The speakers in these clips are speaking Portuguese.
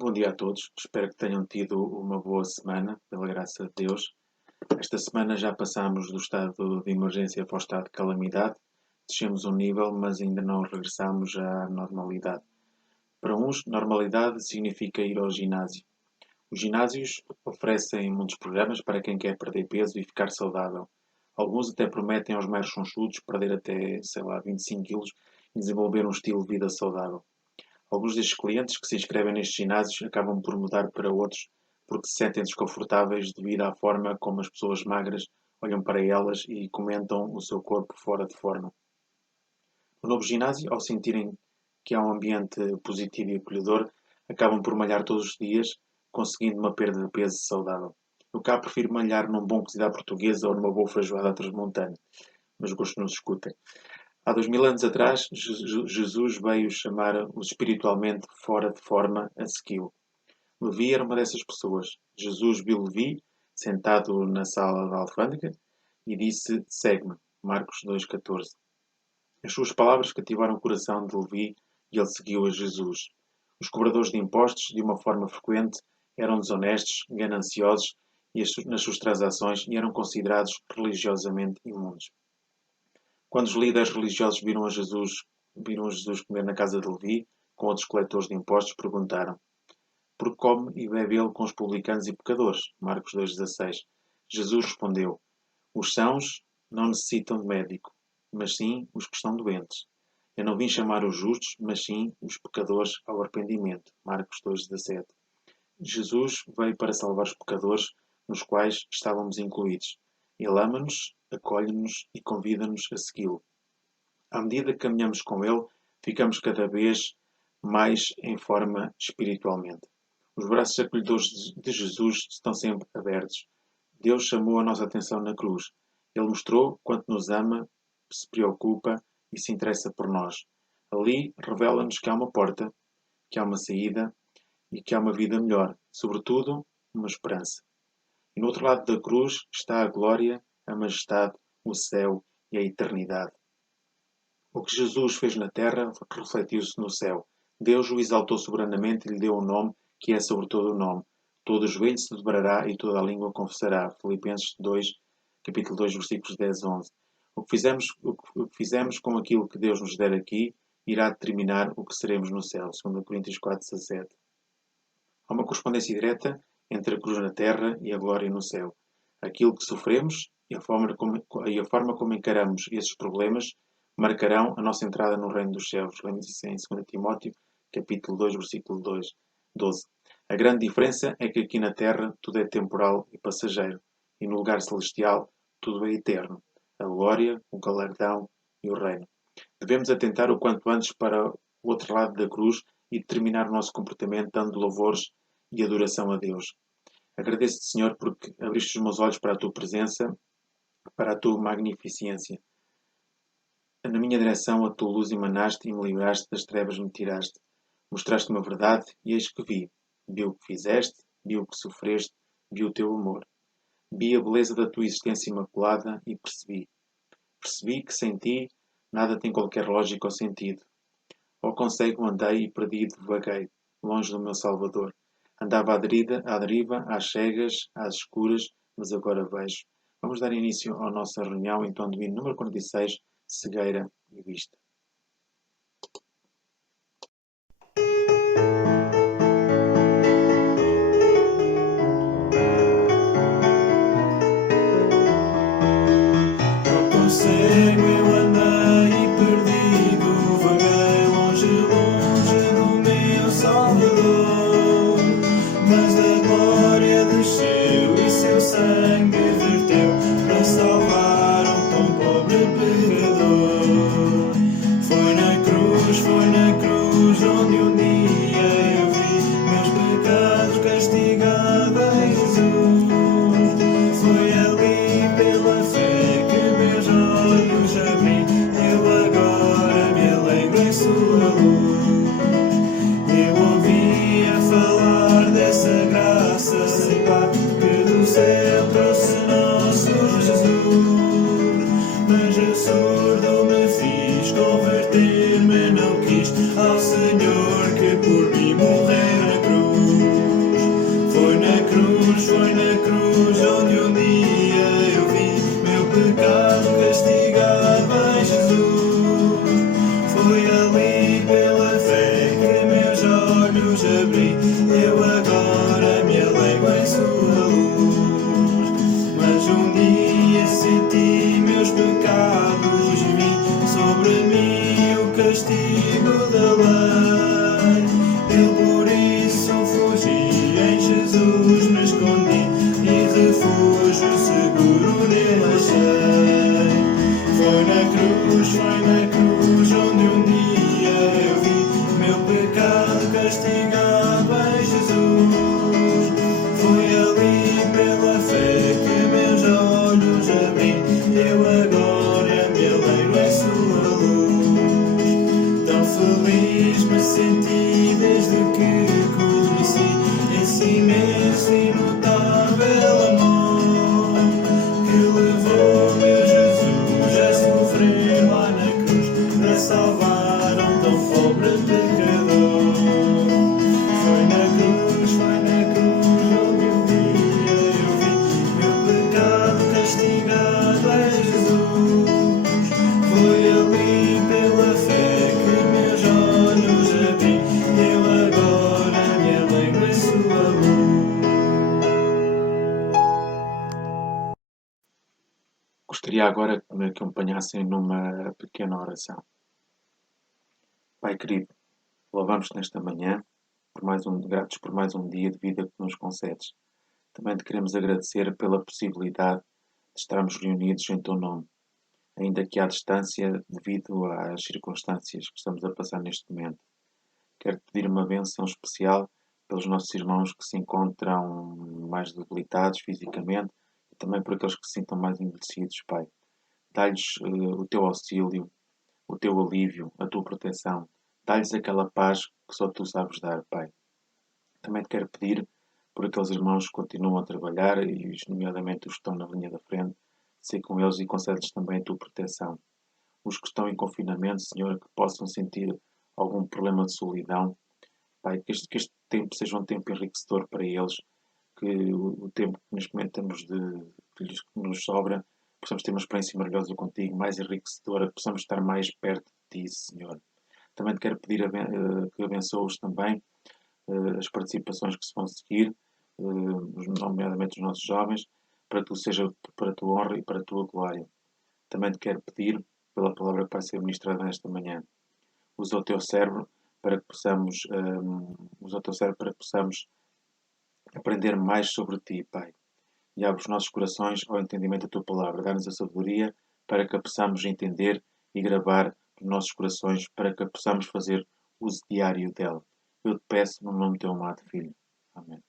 Bom dia a todos, espero que tenham tido uma boa semana, pela graça de Deus. Esta semana já passámos do estado de emergência para o estado de calamidade, descemos um nível, mas ainda não regressamos à normalidade. Para uns, normalidade significa ir ao ginásio. Os ginásios oferecem muitos programas para quem quer perder peso e ficar saudável. Alguns até prometem aos meros chonchudos perder até, 25 quilos e desenvolver um estilo de vida saudável. Alguns destes clientes que se inscrevem nestes ginásios acabam por mudar para outros porque se sentem desconfortáveis devido à forma como as pessoas magras olham para elas e comentam o seu corpo fora de forma. No novo ginásio, ao sentirem que há um ambiente positivo e acolhedor, acabam por malhar todos os dias, conseguindo uma perda de peso saudável. Eu cá prefiro malhar num bom cozido à portuguesa ou numa boa feijoada à transmontana, mas gostos não se escutem. Há 2000 anos atrás, Jesus veio chamar os espiritualmente fora de forma a segui-lo. Levi era uma dessas pessoas. Jesus viu Levi sentado na sala da alfândega e disse: Segue-me. Marcos 2,14. As suas palavras cativaram o coração de Levi e ele seguiu a Jesus. Os cobradores de impostos, de uma forma frequente, eram desonestos, gananciosos nas suas transações e eram considerados religiosamente imundos. Quando os líderes religiosos viram Jesus comer na casa de Levi, com outros coletores de impostos, perguntaram: Por que come e bebe ele com os publicanos e pecadores? Marcos 2,16. Jesus respondeu: Os sãos não necessitam de médico, mas sim os que estão doentes. Eu não vim chamar os justos, mas sim os pecadores ao arrependimento. Marcos 2,17. Jesus veio para salvar os pecadores, nos quais estávamos incluídos. Ele ama-nos, acolhe-nos e convida-nos a segui-lo. À medida que caminhamos com ele, ficamos cada vez mais em forma espiritualmente. Os braços acolhedores de Jesus estão sempre abertos. Deus chamou a nossa atenção na cruz. Ele mostrou quanto nos ama, se preocupa e se interessa por nós. Ali revela-nos que há uma porta, que há uma saída e que há uma vida melhor, sobretudo uma esperança. E no outro lado da cruz está a glória, a majestade, o céu e a eternidade. O que Jesus fez na terra refletiu-se no céu. Deus o exaltou soberanamente e lhe deu um nome que é sobre todo o nome. Todo o joelho se dobrará e toda a língua confessará. Filipenses 2, capítulo 2, versículos 10 a 11. O que fizemos com aquilo que Deus nos der aqui irá determinar o que seremos no céu. 2 Coríntios 4, 17. Há uma correspondência direta entre a cruz na terra e a glória no céu. Aquilo que sofremos e a forma como encaramos esses problemas marcarão a nossa entrada no reino dos céus. Lemos isso em 2 Timóteo, capítulo 2, versículo 12. A grande diferença é que aqui na terra tudo é temporal e passageiro, e no lugar celestial tudo é eterno. A glória, o galardão e o reino. Devemos atentar o quanto antes para o outro lado da cruz e determinar o nosso comportamento dando louvores e adoração a Deus. Agradeço-te, Senhor, porque abriste os meus olhos para a tua presença, para a tua magnificência. Na minha direção a tua luz emanaste e me livraste das trevas me tiraste. Mostraste-me a verdade e eis que vi. Vi o que fizeste, vi o que sofreste, vi o teu amor. Vi a beleza da tua existência imaculada e percebi. Percebi que sem ti nada tem qualquer lógica ou sentido. Ao conselho andei e perdido vaguei, longe do meu Salvador. Andava à deriva, às cegas, às escuras, mas agora vejo. Vamos dar início à nossa reunião em tom divino número 46, cegueira e vista. Ao cego eu andei perdido, vaguei longe, longe do meu Salvador. Mas da glória desceu e seu sangue verteu para salvar um tão pobre pecador. olhos abri, eu agora me alegro em sua luz. Mas um dia senti meus pecados vir sobre mim o castigo da lei. Eu por isso fugi, em Jesus me escondi e refúgio seguro nele achei. Foi na cruz onde um dia eu vi meu pecado castigado em Jesus. Foi ali pela fé que meus olhos abri, eu agora me alegro em sua luz. Tão feliz me senti desde que conheci esse imenso e notável amor que levou meu Jesus a sofrer lá na cruz para salvar um tão pobre pecador. Foi na cruz onde um dia eu vi meu pecado castigado em Jesus. Foi ali pela fé que meus olhos abri, eu agora me alegro em sua luz. Gostaria agora que me acompanhassem numa pequena oração. Pai querido, louvamos-te nesta manhã, gratos por mais um dia de vida que nos concedes. Também te queremos agradecer pela possibilidade de estarmos reunidos em teu nome, ainda que à distância devido às circunstâncias que estamos a passar neste momento. Quero pedir uma bênção especial pelos nossos irmãos que se encontram mais debilitados fisicamente e também por aqueles que se sintam mais envelhecidos, Pai. Dá-lhes o teu auxílio, o teu alívio, a tua proteção. Dá-lhes aquela paz que só tu sabes dar, Pai. Também te quero pedir por aqueles irmãos que continuam a trabalhar, e nomeadamente os que estão na linha da frente, sei com eles e concede-lhes também a tua proteção. Os que estão em confinamento, Senhor, que possam sentir algum problema de solidão, Pai, que este tempo seja um tempo enriquecedor para eles, que o tempo que neste momento temos que nos sobra, possamos ter uma experiência maravilhosa contigo, mais enriquecedora, possamos estar mais perto de ti, Senhor. Também te quero pedir que abençoes também as participações que se vão seguir, nomeadamente os nossos jovens, para que seja para a tua honra e para a tua glória. Também te quero pedir, pela palavra que vai ser ministrada nesta manhã, usa o teu cérebro para que possamos, aprender mais sobre ti, Pai. E abre os nossos corações ao entendimento da tua palavra. Dá-nos a sabedoria para que a possamos entender e gravar nos nossos corações, para que a possamos fazer uso diário dela. Eu te peço no nome do teu amado Filho. Amém.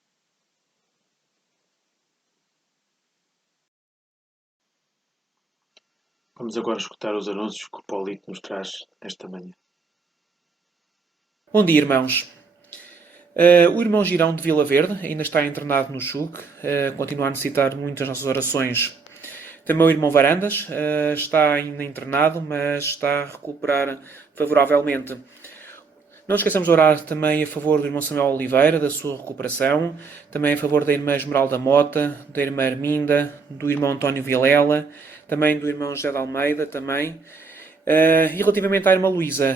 Vamos agora escutar os anúncios que o Paulito nos traz esta manhã. Bom dia, irmãos. O irmão Girão de Vila Verde ainda está internado no CHUC, continua a necessitar muito das nossas orações. Também o irmão Varandas está ainda internado, mas está a recuperar favoravelmente. Não esqueçamos de orar também a favor do irmão Samuel Oliveira, da sua recuperação, também a favor da irmã Esmeralda Mota, da irmã Arminda, do irmão António Vilela, também do irmão José de Almeida, também. E relativamente à irmã Luísa,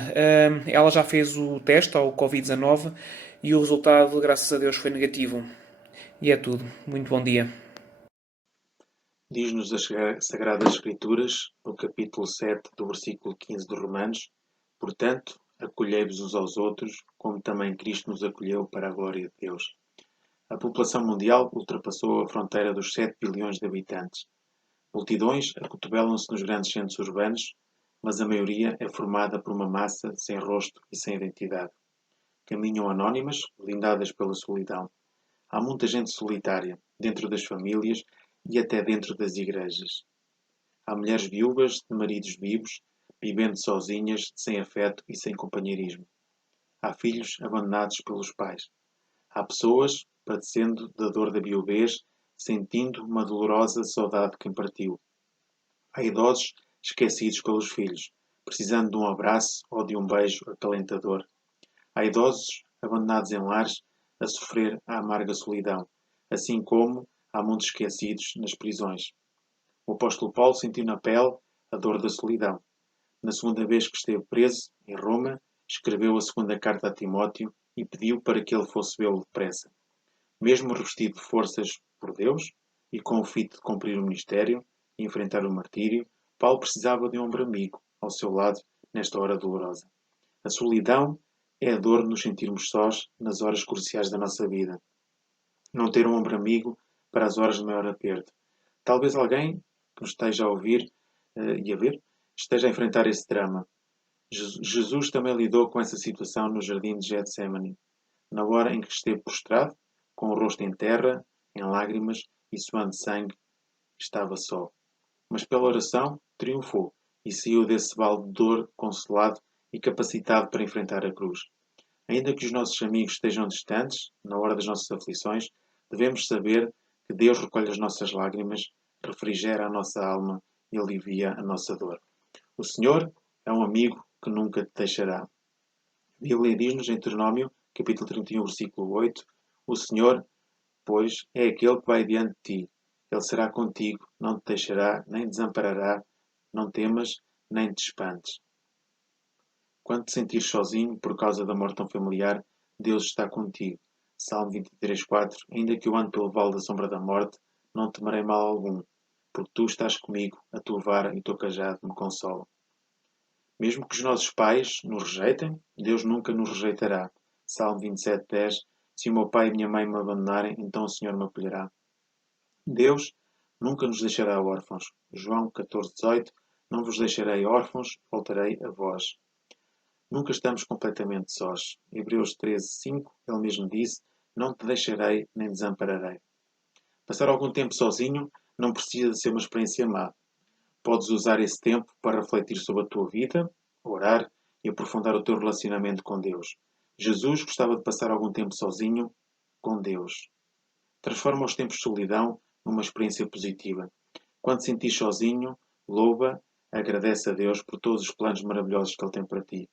ela já fez o teste ao Covid-19 e o resultado, graças a Deus, foi negativo. E é tudo. Muito bom dia. Diz-nos as Sagradas Escrituras, no capítulo 7, do versículo 15 de Romanos: Portanto, acolhei-vos uns aos outros, como também Cristo nos acolheu para a glória de Deus. A população mundial ultrapassou a fronteira dos 7 bilhões de habitantes. Multidões acotovelam-se nos grandes centros urbanos, mas a maioria é formada por uma massa sem rosto e sem identidade. Caminham anónimas, blindadas pela solidão. Há muita gente solitária, dentro das famílias e até dentro das igrejas. Há mulheres viúvas de maridos vivos, vivendo sozinhas, sem afeto e sem companheirismo. Há filhos abandonados pelos pais. Há pessoas padecendo da dor da viuvez, sentindo uma dolorosa saudade de quem partiu. Há idosos esquecidos pelos filhos, precisando de um abraço ou de um beijo acalentador. Há idosos abandonados em lares a sofrer a amarga solidão, assim como há muitos esquecidos nas prisões. O apóstolo Paulo sentiu na pele a dor da solidão. Na segunda vez que esteve preso, em Roma, escreveu a segunda carta a Timóteo e pediu para que ele fosse vê-lo depressa. Mesmo revestido de forças por Deus e com o fito de cumprir o ministério e enfrentar o martírio, Paulo precisava de um ombro amigo ao seu lado nesta hora dolorosa. A solidão é a dor de nos sentirmos sós nas horas cruciais da nossa vida. Não ter um ombro amigo para as horas de maior aperto. Talvez alguém que nos esteja a ouvir e a ver esteja a enfrentar esse drama. Jesus também lidou com essa situação no jardim de Getsemane, na hora em que esteve prostrado, com o rosto em terra, em lágrimas e suando sangue, estava só. Mas pela oração triunfou e saiu desse vale de dor consolado e capacitado para enfrentar a cruz. Ainda que os nossos amigos estejam distantes, na hora das nossas aflições, devemos saber que Deus recolhe as nossas lágrimas, refrigera a nossa alma e alivia a nossa dor. O Senhor é um amigo que nunca te deixará. A Bíblia diz-nos em Deuteronômio, capítulo 31, versículo 8, o Senhor, pois, é aquele que vai diante de ti. Ele será contigo, não te deixará, nem desamparará. Não temas, nem te espantes. Quando te sentires sozinho por causa da morte de um familiar, Deus está contigo. Salmo 23:4. Ainda que eu ande pelo vale da sombra da morte, não temerei mal algum, porque tu estás comigo, a tua vara e o teu cajado me consolam. Mesmo que os nossos pais nos rejeitem, Deus nunca nos rejeitará. Salmo 27:10. Se o meu pai e minha mãe me abandonarem, então o Senhor me acolherá. Deus nunca nos deixará órfãos. João 14:18. Não vos deixarei órfãos, voltarei a vós. Nunca estamos completamente sós. Hebreus 13:5, ele mesmo disse, não te deixarei nem desampararei. Passar algum tempo sozinho não precisa de ser uma experiência má. Podes usar esse tempo para refletir sobre a tua vida, orar e aprofundar o teu relacionamento com Deus. Jesus gostava de passar algum tempo sozinho com Deus. Transforma os tempos de solidão numa experiência positiva. Quando te sentires sozinho, louva, agradece a Deus por todos os planos maravilhosos que Ele tem para ti.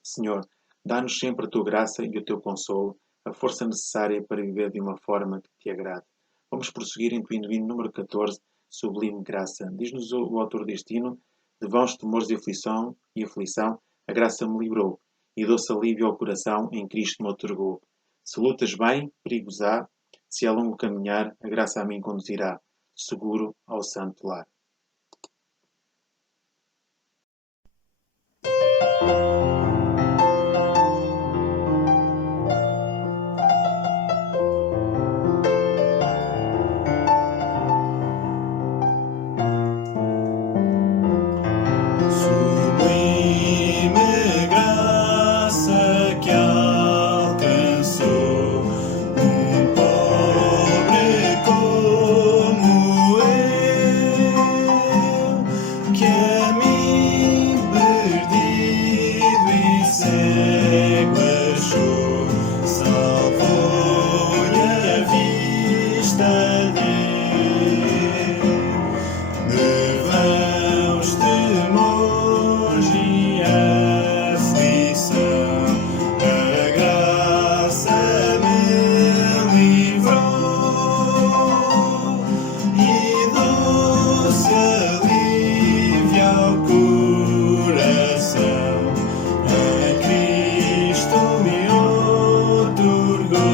Senhor, dá-nos sempre a tua graça e o teu consolo, a força necessária para viver de uma forma que te agrade. Vamos prosseguir intuindo o hino número 14, Sublime Graça. Diz-nos o autor deste hino, de vãos temores e aflição, a graça me livrou, e doce alívio ao coração em Cristo me otorgou. Se lutas bem, perigos há, se é longo caminhar, a graça a mim conduzirá, seguro ao santo lar. Sublime graça que alcançou pobre como eu, que a mim perdido e cego achou, salvou-lhe a vista dele. De vãos temores e aflição, a graça me livrou, e doce alívio ao coração em Cristo me otorgou.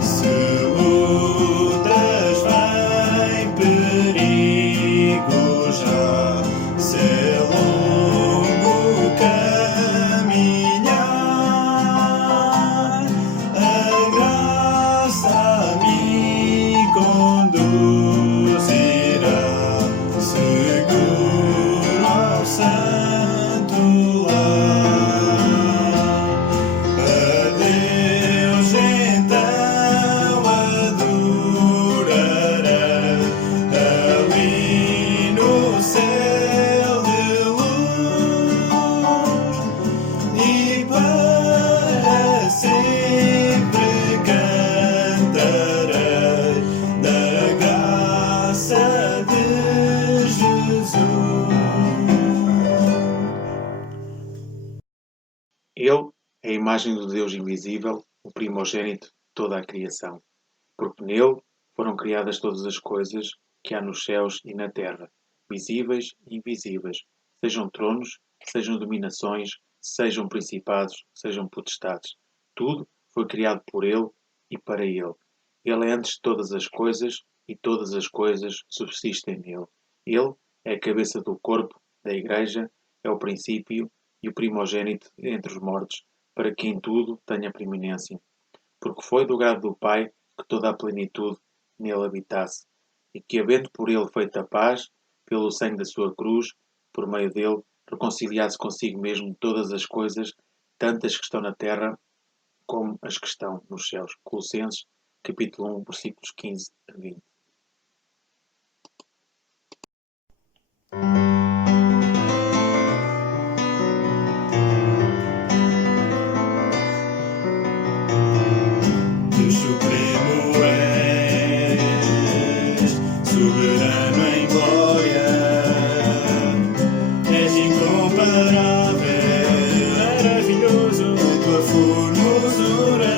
Se lutas vem perigo já, se é longo caminhar, a graça a mim conduzirá, seguro ao santo lar. A Deus então adorarei, ali no céu de luz, e para sempre cantarei da graça de Jesus. Ele é a imagem do Deus invisível, o primogênito de toda a criação, porque nele foram criadas todas as coisas que há nos céus e na terra, visíveis e invisíveis, sejam tronos, sejam dominações, sejam principados, sejam potestades. Tudo foi criado por Ele e para Ele. Ele é antes de todas as coisas e todas as coisas subsistem nele. Ele é a cabeça do corpo, da Igreja, é o princípio e o primogênito entre os mortos, para que em tudo tenha preeminência. Porque foi do grado do Pai que toda a plenitude nele habitasse, e que, havendo por ele feito a paz, pelo sangue da sua cruz, por meio dele, reconciliasse consigo mesmo todas as coisas, tantas que estão na terra como as que estão nos céus. Colossenses, capítulo 1, versículos 15 a 20. Deus Supremo és, soberano em glória, és incomparável, maravilhoso em tua formosura,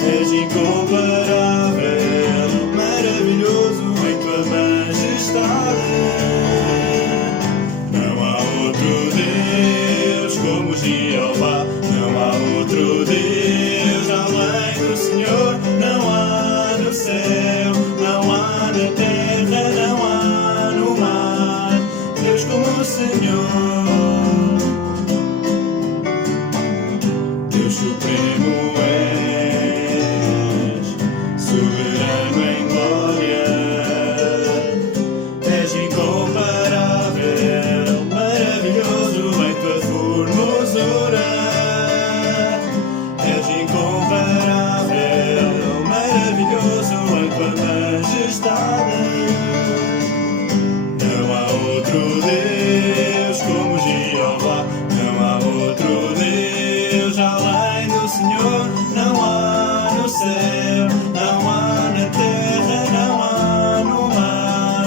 és incomparável, maravilhoso em tua majestade. Não há outro Deus como Jeová, não há outro Deus além do Senhor, não há no céu, não há na terra, não há no mar, Deus como o Senhor. Deus Supremo és, soberano em glória, és incomparável, maravilhoso em tua formosura, és incomparável, maravilhoso em tua majestade. Não há outro Deus como Jeová, não há outro Deus além do Senhor, não há no céu, não há na terra, não há no mar,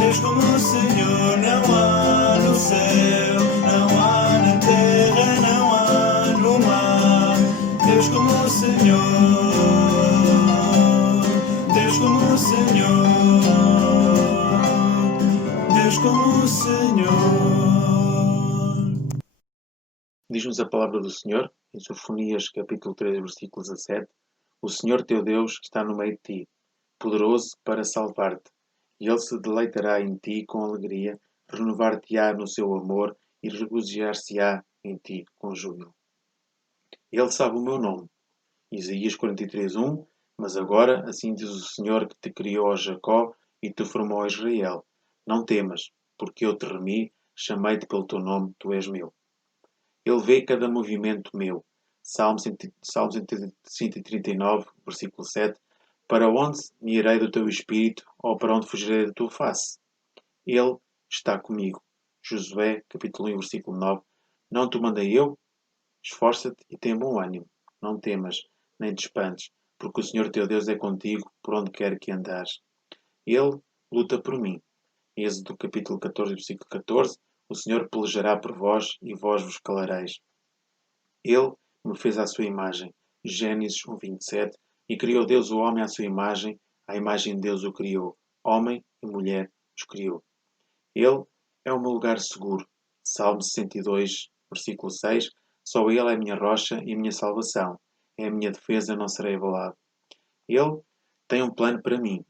Deus como o Senhor, não há no céu, não há na terra, não há no mar, Deus como o Senhor, Deus como o Senhor, Deus como o Senhor. Diz-nos a palavra do Senhor, em Sofonias, capítulo 3, versículo 17: O Senhor teu Deus está no meio de ti, poderoso para salvar-te, e Ele se deleitará em ti com alegria, renovar-te-á no seu amor e regozijar-se-á em ti com júbilo. Ele sabe o meu nome. Isaías 43:1: Mas agora, assim diz o Senhor que te criou, ó Jacó, e te formou, ó Israel: Não temas, porque eu te remi, chamei-te pelo teu nome, tu és meu. Ele vê cada movimento meu. Salmo 139, versículo 7. Para onde me irei do teu espírito, ou para onde fugirei da tua face? Ele está comigo. Josué, capítulo 1, versículo 9. Não te mandei eu? Esforça-te e tem bom ânimo. Não temas, nem te espantes, porque o Senhor teu Deus é contigo por onde quer que andares. Ele luta por mim. Êxodo capítulo 14, versículo 14. O Senhor pelejará por vós e vós vos calareis. Ele me fez à sua imagem. Gênesis 1:27. E criou Deus o homem à sua imagem. À imagem de Deus o criou. Homem e mulher os criou. Ele é o meu lugar seguro. Salmo 62, versículo 6. Só Ele é a minha rocha e a minha salvação. É a minha defesa, não serei abalado. Ele tem um plano para mim.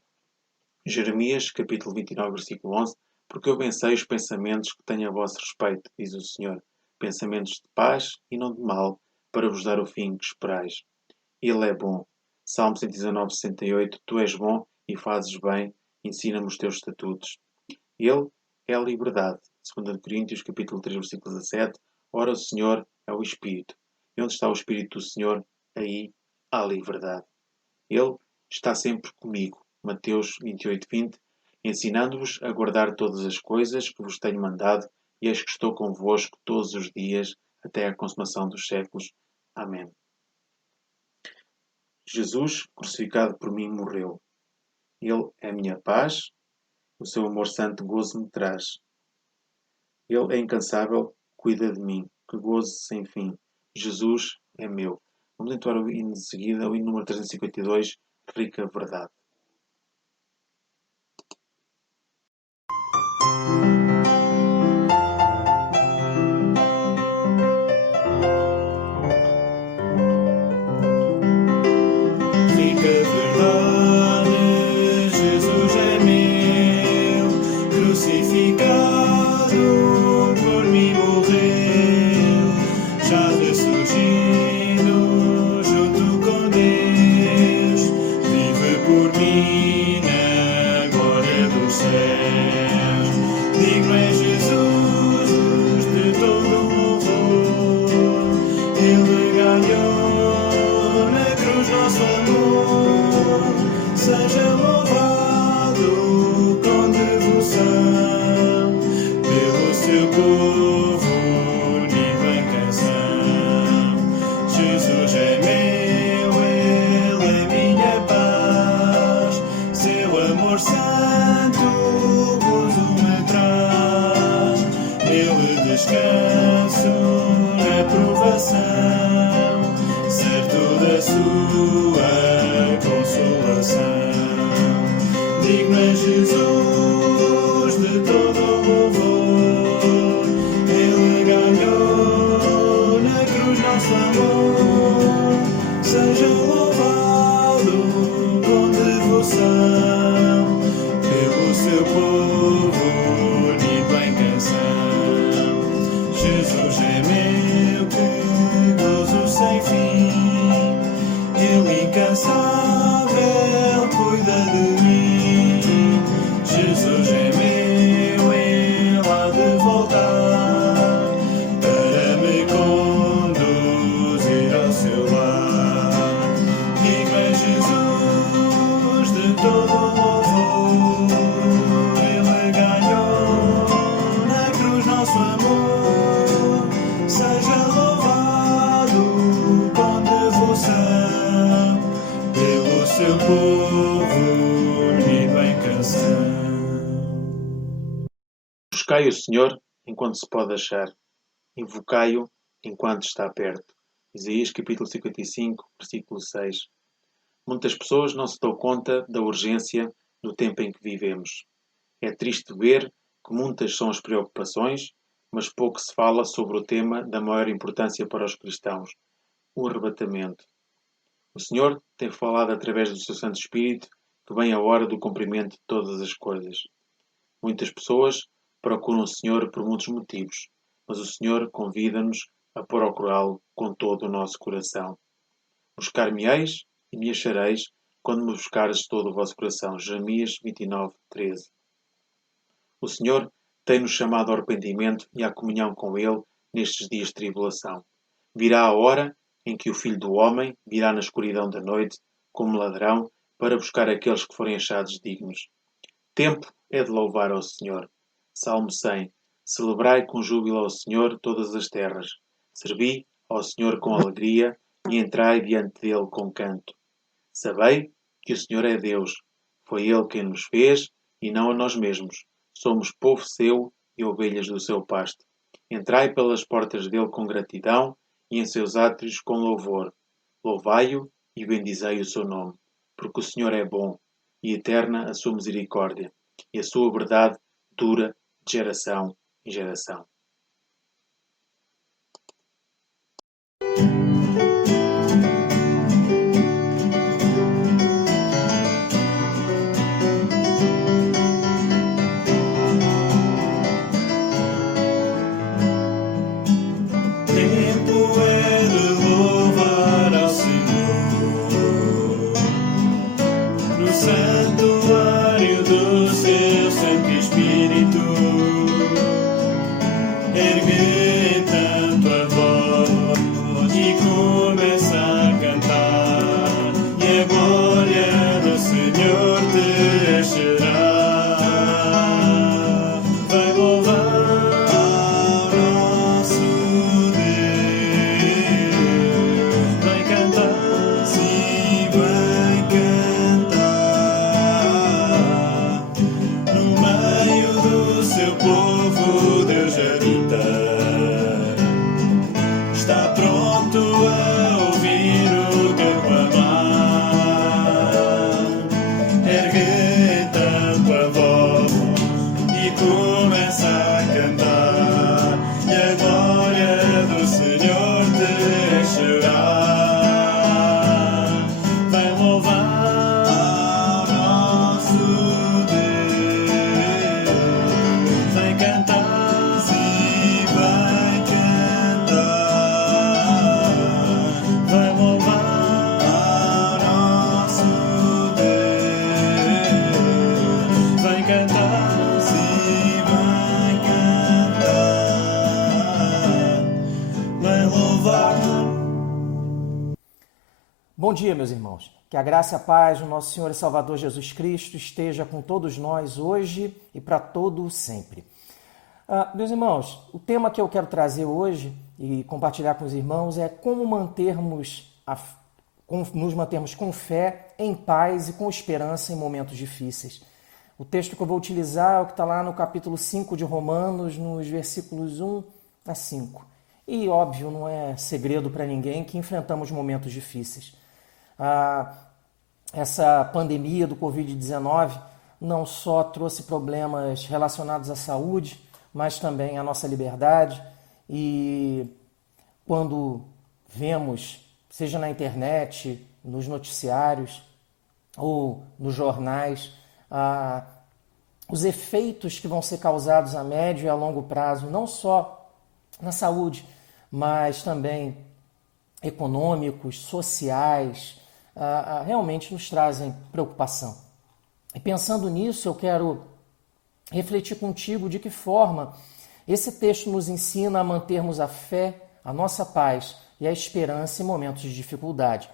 Jeremias, capítulo 29, versículo 11. Porque eu bem sei os pensamentos que tenho a vosso respeito, diz o Senhor. Pensamentos de paz e não de mal, para vos dar o fim que esperais. Ele é bom. Salmo 119, 68. Tu és bom e fazes bem, ensina-me os teus estatutos. Ele é a liberdade. 2 Coríntios, capítulo 3, versículo 17. Ora, o Senhor é o Espírito. E onde está o Espírito do Senhor, aí há liberdade. Ele está sempre comigo. Mateus 28:20. Ensinando-vos a guardar todas as coisas que vos tenho mandado, e eis que estou convosco todos os dias, até à consumação dos séculos. Amém. Jesus, crucificado por mim, morreu. Ele é a minha paz, o seu amor santo gozo me traz. Ele é incansável, cuida de mim, que gozo sem fim. Jesus é meu. Vamos entoar o hino de seguida, o hino número 352, Rica Verdade. Ele ganhou na cruz nosso amor. Seja louvado com devoção pelo seu povo unido em canção. Jesus é meu, Ele é minha paz. Seu amor santo gozo me traz. Nele descanso na provação, certo da sua consolação. Digno é Jesus de todo louvor. Ele ganhou na cruz nosso amor. Seja louvado com devoção pelo seu povo unido em canção. Jesus é meu, que gozo sem fim. Ele incansável cuida de mim. Jesus é meu, Ele há de voltar para me conduzir ao seu lar. Digno é Jesus de todo louvor. Ele ganhou na cruz nosso amor. Seja louvado com devoção pelo seu povo unido em canção. Buscai o Senhor enquanto se pode achar. Invocai-o enquanto está perto. Isaías capítulo 55, versículo 6. Muitas pessoas não se dão conta da urgência do tempo em que vivemos. É triste ver que muitas são as preocupações, mas pouco se fala sobre o tema da maior importância para os cristãos, o arrebatamento. O Senhor tem falado através do seu Santo Espírito que vem a hora do cumprimento de todas as coisas. Muitas pessoas procuram o Senhor por muitos motivos, mas o Senhor convida-nos a procurá-lo com todo o nosso coração. Buscar-me-eis e me achareis quando me buscares de todo o vosso coração. Jeremias 29, 13. O Senhor tem-nos chamado ao arrependimento e à comunhão com Ele nestes dias de tribulação. Virá a hora em que o Filho do Homem virá na escuridão da noite, como ladrão, para buscar aqueles que forem achados dignos. Tempo é de louvar ao Senhor. Salmo 100. Celebrai com júbilo ao Senhor todas as terras. Servi ao Senhor com alegria e entrai diante dele com canto. Sabei que o Senhor é Deus. Foi Ele quem nos fez e não a nós mesmos. Somos povo seu e ovelhas do seu pasto. Entrai pelas portas dele com gratidão e em seus átrios com louvor. Louvai-o e bendizei o seu nome, porque o Senhor é bom e eterna a sua misericórdia, e a sua verdade dura de geração em geração. Tempo é de louvar ao Senhor no santuário do seu Santo Espírito. Bom dia, meus irmãos. Que a graça e a paz do nosso Senhor e Salvador Jesus Cristo esteja com todos nós hoje e para todo sempre. Meus irmãos, o tema que eu quero trazer hoje e compartilhar com os irmãos é como nos mantermos com fé, em paz e com esperança em momentos difíceis. O texto que eu vou utilizar é o que está lá no capítulo 5 de Romanos, nos versículos 1 a 5. E, óbvio, não é segredo para ninguém que enfrentamos momentos difíceis. Essa pandemia do Covid-19 não só trouxe problemas relacionados à saúde, mas também à nossa liberdade. E quando vemos, seja na internet, nos noticiários ou nos jornais, os efeitos que vão ser causados a médio e a longo prazo, não só na saúde, mas também econômicos, sociais, realmente nos trazem preocupação. E pensando nisso, eu quero refletir contigo de que forma esse texto nos ensina a mantermos a fé, a nossa paz e a esperança em momentos de dificuldade.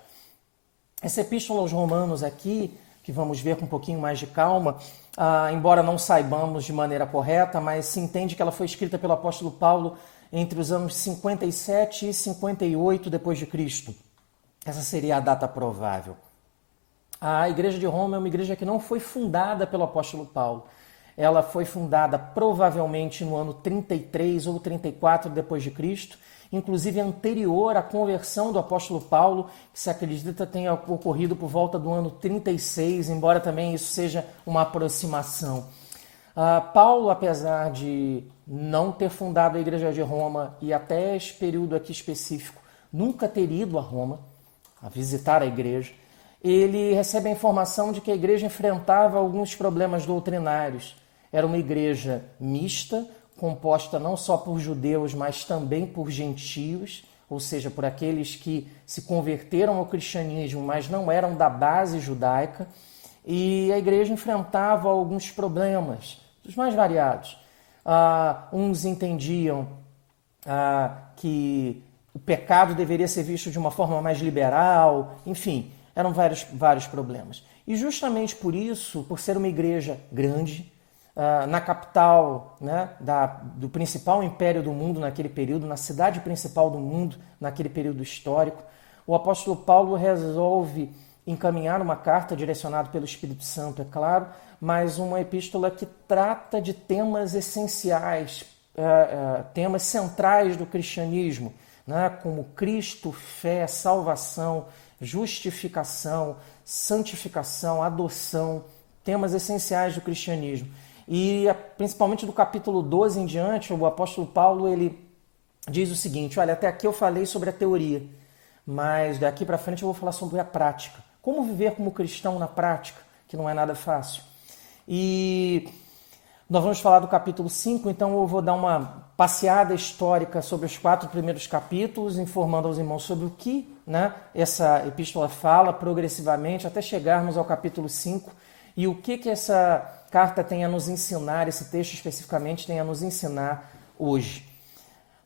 Essa epístola aos Romanos aqui, que vamos ver com um pouquinho mais de calma, embora não saibamos de maneira correta, mas se entende que ela foi escrita pelo apóstolo Paulo entre os anos 57 e 58 depois de Cristo. Essa seria a data provável. A igreja de Roma é uma igreja que não foi fundada pelo apóstolo Paulo. Ela foi fundada provavelmente no ano 33 ou 34 depois de Cristo, inclusive anterior à conversão do apóstolo Paulo, que se acredita tenha ocorrido por volta do ano 36, embora também isso seja uma aproximação. Paulo, apesar de não ter fundado a igreja de Roma e até esse período aqui específico, nunca ter ido a Roma, a visitar a igreja, ele recebe a informação de que a igreja enfrentava alguns problemas doutrinários. Era uma igreja mista, composta não só por judeus, mas também por gentios, ou seja, por aqueles que se converteram ao cristianismo, mas não eram da base judaica, e a igreja enfrentava alguns problemas, dos mais variados. Uns entendiam que o pecado deveria ser visto de uma forma mais liberal, enfim, eram vários problemas. E justamente por isso, por ser uma igreja grande, na capital, né, do principal império do mundo naquele período, na cidade principal do mundo naquele período histórico, o apóstolo Paulo resolve encaminhar uma carta direcionada pelo Espírito Santo, é claro, mas uma epístola que trata de temas essenciais, temas centrais do cristianismo, né, como Cristo, fé, salvação, justificação, santificação, adoção, temas essenciais do cristianismo. E principalmente do capítulo 12 em diante, o apóstolo Paulo ele diz o seguinte: olha, até aqui eu falei sobre a teoria, mas daqui para frente eu vou falar sobre a prática. Como viver como cristão na prática, que não é nada fácil. E nós vamos falar do capítulo 5, então eu vou dar uma passeada histórica sobre os 4 primeiros capítulos, informando aos irmãos sobre o que, né, essa epístola fala progressivamente, até chegarmos ao capítulo 5, e o que essa carta tem a nos ensinar, esse texto especificamente tem a nos ensinar hoje.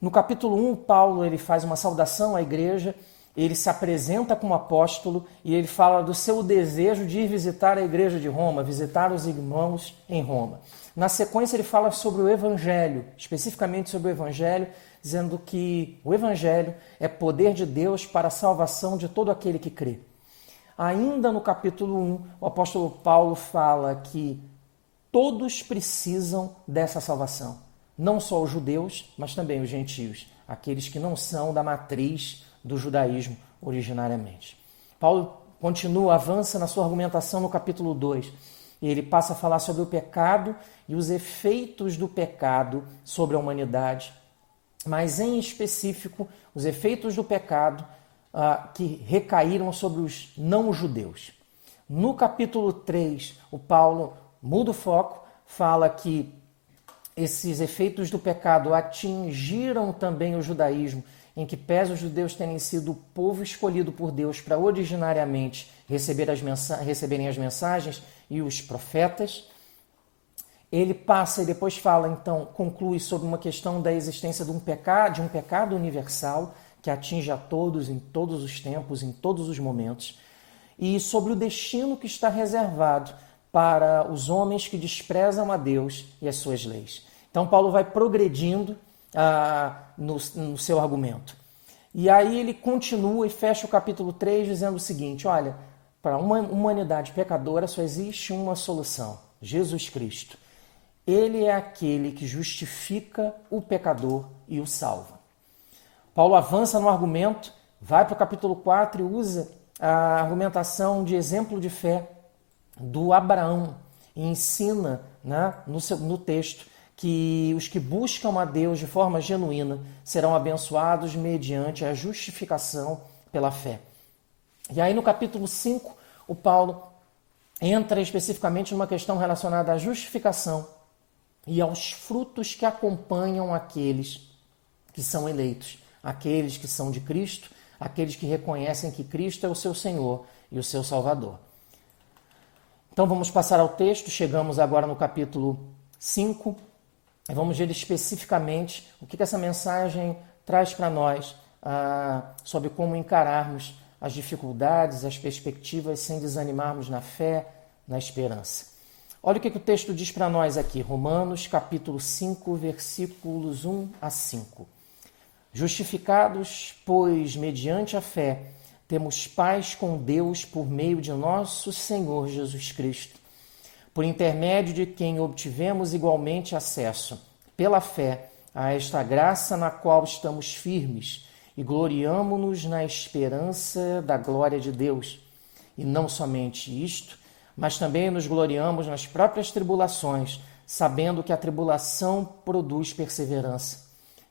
No capítulo 1, Paulo ele faz uma saudação à igreja, ele se apresenta como apóstolo e ele fala do seu desejo de ir visitar a igreja de Roma, visitar os irmãos em Roma. Na sequência ele fala sobre o Evangelho, especificamente sobre o Evangelho, dizendo que o Evangelho é poder de Deus para a salvação de todo aquele que crê. Ainda no capítulo 1, o apóstolo Paulo fala que todos precisam dessa salvação. Não só os judeus, mas também os gentios, aqueles que não são da matriz do judaísmo originariamente. Paulo continua, avança na sua argumentação no capítulo 2. E ele passa a falar sobre o pecado e os efeitos do pecado sobre a humanidade, mas em específico os efeitos do pecado que recaíram sobre os não-judeus. No capítulo 3, o Paulo muda o foco, fala que esses efeitos do pecado atingiram também o judaísmo, em que pese os judeus terem sido o povo escolhido por Deus para originariamente receberem as mensagens e os profetas. Ele passa e depois fala, então, conclui sobre uma questão da existência de um pecado universal, que atinge a todos em todos os tempos, em todos os momentos, e sobre o destino que está reservado para os homens que desprezam a Deus e as suas leis. Então, Paulo vai progredindo no seu argumento. E aí ele continua e fecha o capítulo 3 dizendo o seguinte, olha, para uma humanidade pecadora só existe uma solução, Jesus Cristo. Ele é aquele que justifica o pecador e o salva. Paulo avança no argumento, vai para o capítulo 4 e usa a argumentação de exemplo de fé do Abraão e ensina, né, no texto que os que buscam a Deus de forma genuína serão abençoados mediante a justificação pela fé. E aí no capítulo 5, o Paulo entra especificamente numa questão relacionada à justificação e aos frutos que acompanham aqueles que são eleitos, aqueles que são de Cristo, aqueles que reconhecem que Cristo é o seu Senhor e o seu Salvador. Então vamos passar ao texto, chegamos agora no capítulo 5, e vamos ver especificamente o que essa mensagem traz para nós sobre como encararmos as dificuldades, as perspectivas, sem desanimarmos na fé, na esperança. Olha o que o texto diz para nós aqui, Romanos capítulo 5, versículos 1 a 5. Justificados, pois, mediante a fé, temos paz com Deus por meio de nosso Senhor Jesus Cristo, por intermédio de quem obtivemos igualmente acesso, pela fé, a esta graça na qual estamos firmes e gloriamo-nos na esperança da glória de Deus. E não somente isto, mas também nos gloriamos nas próprias tribulações, sabendo que a tribulação produz perseverança,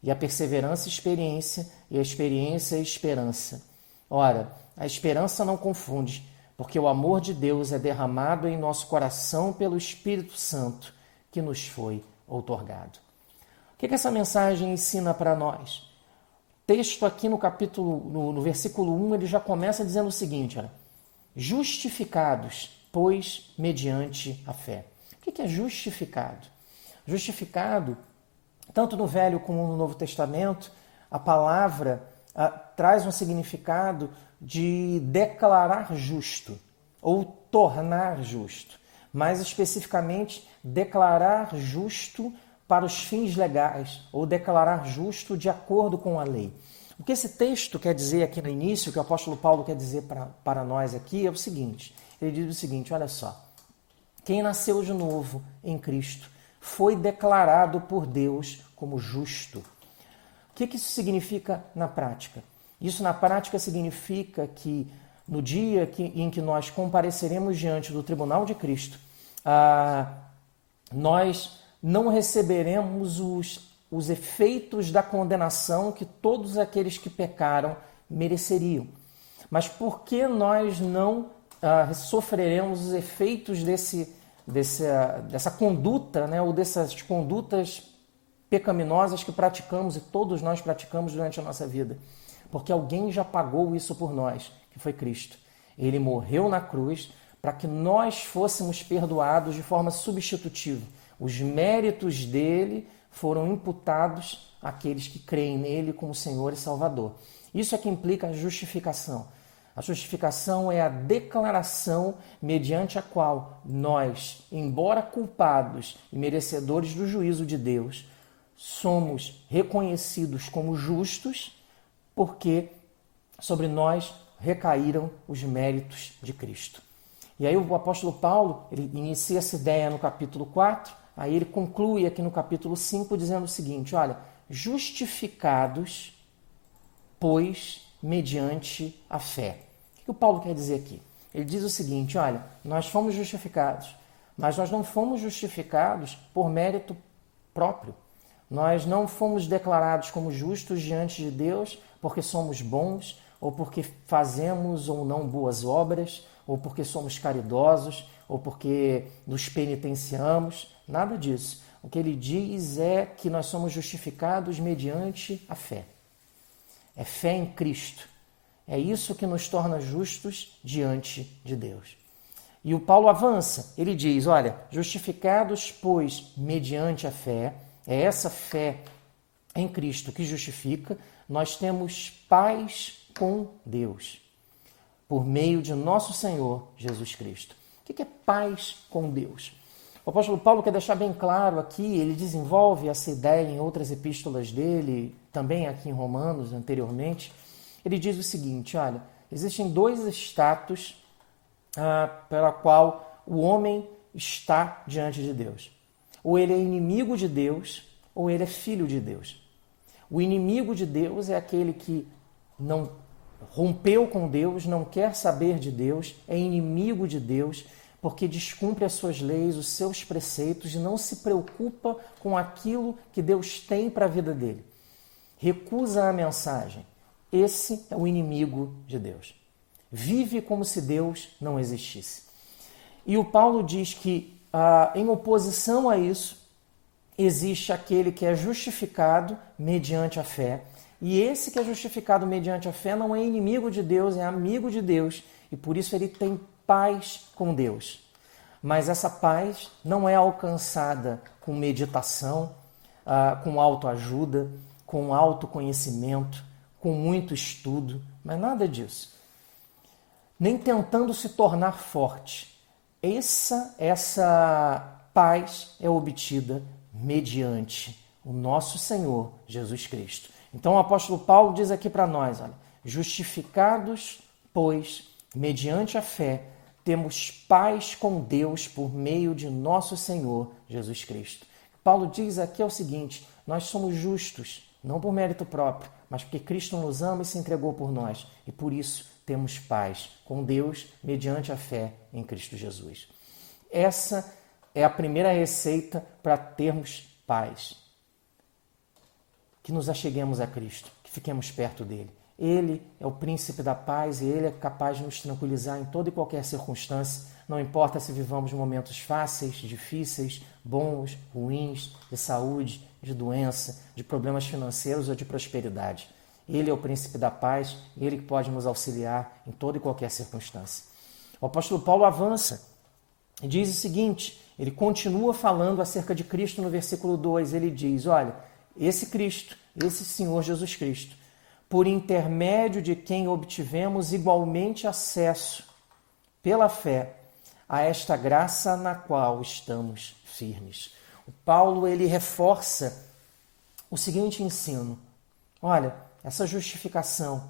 e a perseverança experiência, e a experiência esperança. Ora, a esperança não confunde, porque o amor de Deus é derramado em nosso coração pelo Espírito Santo que nos foi outorgado. O que essa mensagem ensina para nós? O texto aqui no versículo 1, ele já começa dizendo o seguinte, olha, justificados, pois, mediante a fé. O que é justificado? Justificado, tanto no Velho como no Novo Testamento, a palavra traz um significado de declarar justo ou tornar justo. Mais especificamente, declarar justo para os fins legais ou declarar justo de acordo com a lei. O que esse texto quer dizer aqui no início, o que o apóstolo Paulo quer dizer para nós aqui é o seguinte. Ele diz o seguinte, olha só, quem nasceu de novo em Cristo foi declarado por Deus como justo. O que isso significa na prática? Isso na prática significa que no dia em que nós compareceremos diante do tribunal de Cristo, nós não receberemos os efeitos da condenação que todos aqueles que pecaram mereceriam. Mas por que nós não sofreremos os efeitos dessa conduta, né, ou dessas condutas pecaminosas que praticamos e todos nós praticamos durante a nossa vida? Porque alguém já pagou isso por nós, que foi Cristo. Ele morreu na cruz para que nós fôssemos perdoados de forma substitutiva. Os méritos dele foram imputados àqueles que creem nele como Senhor e Salvador. Isso é que implica a justificação. A justificação é a declaração mediante a qual nós, embora culpados e merecedores do juízo de Deus, somos reconhecidos como justos porque sobre nós recaíram os méritos de Cristo. E aí o apóstolo Paulo, ele inicia essa ideia no capítulo 4, aí ele conclui aqui no capítulo 5 dizendo o seguinte, olha, justificados, pois, mediante a fé. O que o Paulo quer dizer aqui? Ele diz o seguinte, olha, nós fomos justificados, mas nós não fomos justificados por mérito próprio. Nós não fomos declarados como justos diante de Deus porque somos bons, ou porque fazemos ou não boas obras, ou porque somos caridosos, ou porque nos penitenciamos, nada disso. O que ele diz é que nós somos justificados mediante a fé. É fé em Cristo. É isso que nos torna justos diante de Deus. E o Paulo avança, ele diz, olha, justificados, pois, mediante a fé, é essa fé em Cristo que justifica, nós temos paz com Deus, por meio de nosso Senhor Jesus Cristo. O que é paz com Deus? O apóstolo Paulo quer deixar bem claro aqui, ele desenvolve essa ideia em outras epístolas dele, também aqui em Romanos, anteriormente. Ele diz o seguinte, olha, existem dois status pela qual o homem está diante de Deus. Ou ele é inimigo de Deus, ou ele é filho de Deus. O inimigo de Deus é aquele que não rompeu com Deus, não quer saber de Deus, é inimigo de Deus, porque descumpre as suas leis, os seus preceitos e não se preocupa com aquilo que Deus tem para a vida dele. Recusa a mensagem. Esse é o inimigo de Deus. Vive como se Deus não existisse. E o Paulo diz que, em oposição a isso, existe aquele que é justificado mediante a fé. E esse que é justificado mediante a fé não é inimigo de Deus, é amigo de Deus. E por isso ele tem paz com Deus. Mas essa paz não é alcançada com meditação, com autoajuda, com autoconhecimento, com muito estudo, mas nada disso. Nem tentando se tornar forte. Essa paz é obtida mediante o nosso Senhor Jesus Cristo. Então o apóstolo Paulo diz aqui para nós, olha, justificados, pois, mediante a fé, temos paz com Deus por meio de nosso Senhor Jesus Cristo. Paulo diz aqui é o seguinte, nós somos justos, não por mérito próprio, mas porque Cristo nos ama e se entregou por nós. E por isso temos paz com Deus mediante a fé em Cristo Jesus. Essa é a primeira receita para termos paz. Que nos acheguemos a Cristo, que fiquemos perto dele. Ele é o príncipe da paz e ele é capaz de nos tranquilizar em toda e qualquer circunstância. Não importa se vivamos momentos fáceis, difíceis, bons, ruins, de saúde, de doença, de problemas financeiros ou de prosperidade. Ele é o príncipe da paz, ele que pode nos auxiliar em toda e qualquer circunstância. O apóstolo Paulo avança e diz o seguinte, ele continua falando acerca de Cristo no versículo 2, ele diz, olha, esse Cristo, esse Senhor Jesus Cristo, por intermédio de quem obtivemos igualmente acesso, pela fé, a esta graça na qual estamos firmes. O Paulo, ele reforça o seguinte ensino. Olha, essa justificação,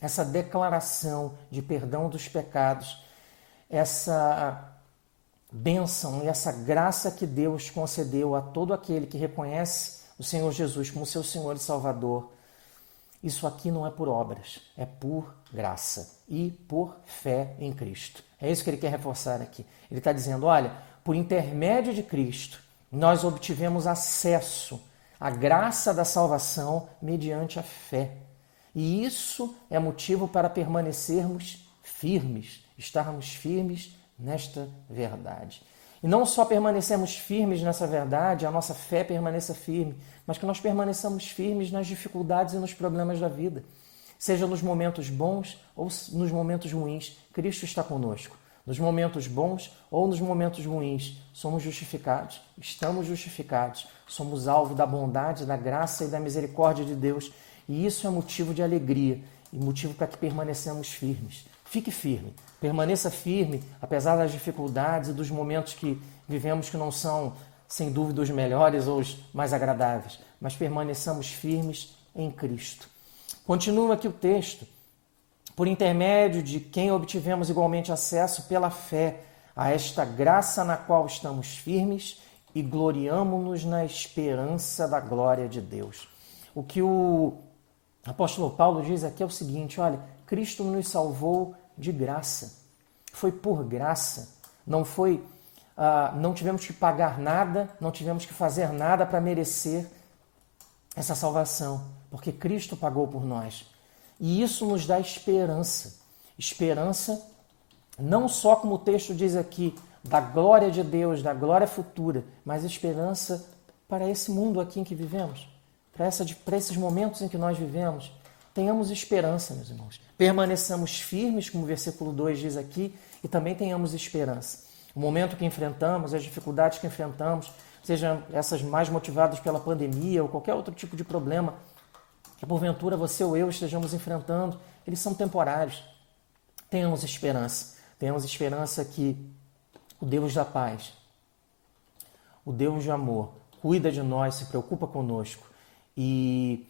essa declaração de perdão dos pecados, essa bênção e essa graça que Deus concedeu a todo aquele que reconhece o Senhor Jesus como seu Senhor e Salvador, isso aqui não é por obras, é por graça e por fé em Cristo. É isso que ele quer reforçar aqui. Ele está dizendo, olha, por intermédio de Cristo, nós obtivemos acesso à graça da salvação mediante a fé. E isso é motivo para permanecermos firmes, estarmos firmes nesta verdade. E não só permanecermos firmes nessa verdade, a nossa fé permaneça firme, mas que nós permaneçamos firmes nas dificuldades e nos problemas da vida. Seja nos momentos bons ou nos momentos ruins, Cristo está conosco. Nos momentos bons ou nos momentos ruins, somos justificados, estamos justificados, somos alvo da bondade, da graça e da misericórdia de Deus. E isso é motivo de alegria e motivo para que permaneçamos firmes. Fique firme, permaneça firme, apesar das dificuldades e dos momentos que vivemos que não são, sem dúvida, os melhores ou os mais agradáveis, mas permaneçamos firmes em Cristo. Continua aqui o texto. Por intermédio de quem obtivemos igualmente acesso pela fé a esta graça na qual estamos firmes e gloriamo-nos na esperança da glória de Deus. O que o apóstolo Paulo diz aqui é o seguinte, olha, Cristo nos salvou de graça. Foi por graça. Não tivemos que pagar nada, não tivemos que fazer nada para merecer essa salvação, porque Cristo pagou por nós. E isso nos dá esperança. Esperança não só, como o texto diz aqui, da glória de Deus, da glória futura, mas esperança para esse mundo aqui em que vivemos, para esses momentos em que nós vivemos. Tenhamos esperança, meus irmãos. Permaneçamos firmes, como o versículo 2 diz aqui, e também tenhamos esperança. O momento que enfrentamos, as dificuldades que enfrentamos, sejam essas mais motivadas pela pandemia ou qualquer outro tipo de problema, que porventura você ou eu estejamos enfrentando, eles são temporários. Tenhamos esperança que o Deus da paz, o Deus de amor, cuida de nós, se preocupa conosco e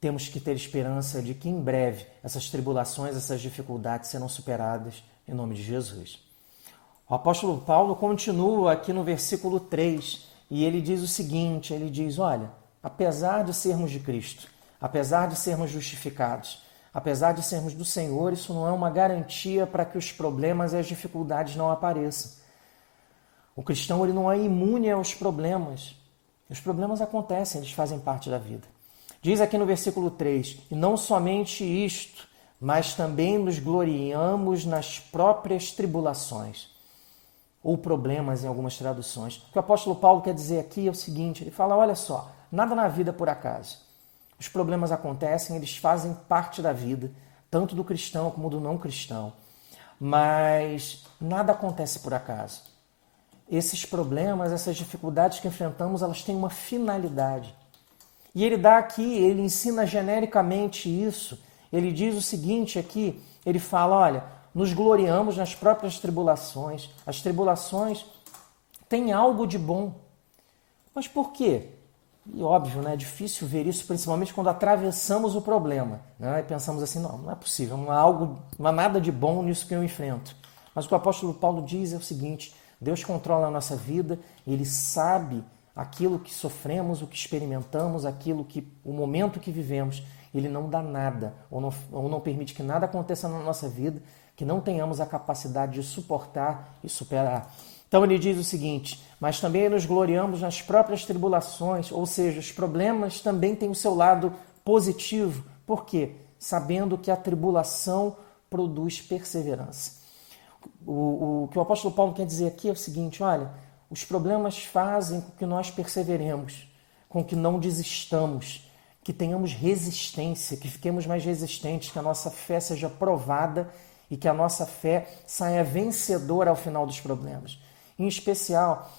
temos que ter esperança de que em breve essas tribulações, essas dificuldades serão superadas em nome de Jesus. O apóstolo Paulo continua aqui no versículo 3 e ele diz o seguinte, ele diz, olha, apesar de sermos de Cristo, apesar de sermos justificados, apesar de sermos do Senhor, isso não é uma garantia para que os problemas e as dificuldades não apareçam. O cristão ele não é imune aos problemas. Os problemas acontecem, eles fazem parte da vida. Diz aqui no versículo 3, e não somente isto, mas também nos gloriamos nas próprias tribulações, ou problemas em algumas traduções. O que o apóstolo Paulo quer dizer aqui é o seguinte, ele fala, olha só, nada na vida por acaso. Os problemas acontecem, eles fazem parte da vida, tanto do cristão como do não cristão. Mas nada acontece por acaso. Esses problemas, essas dificuldades que enfrentamos, elas têm uma finalidade. E ele dá aqui, ele ensina genericamente isso. Ele diz o seguinte aqui, ele fala, olha, nos gloriamos nas próprias tribulações. As tribulações têm algo de bom. Mas por quê? E óbvio, né? É difícil ver isso, principalmente quando atravessamos o problema. Né? E pensamos assim, não é possível, não há nada de bom nisso que eu enfrento. Mas o que o apóstolo Paulo diz é o seguinte, Deus controla a nossa vida, Ele sabe aquilo que sofremos, o que experimentamos, o momento que vivemos. Ele não dá nada, ou não permite que nada aconteça na nossa vida, que não tenhamos a capacidade de suportar e superar. Então ele diz o seguinte, mas também nos gloriamos nas próprias tribulações, ou seja, os problemas também têm o seu lado positivo. Por quê? Sabendo que a tribulação produz perseverança. O que o apóstolo Paulo quer dizer aqui é o seguinte, olha, os problemas fazem com que nós perseveremos, com que não desistamos, que tenhamos resistência, que fiquemos mais resistentes, que a nossa fé seja provada e que a nossa fé saia vencedora ao final dos problemas. Em especial,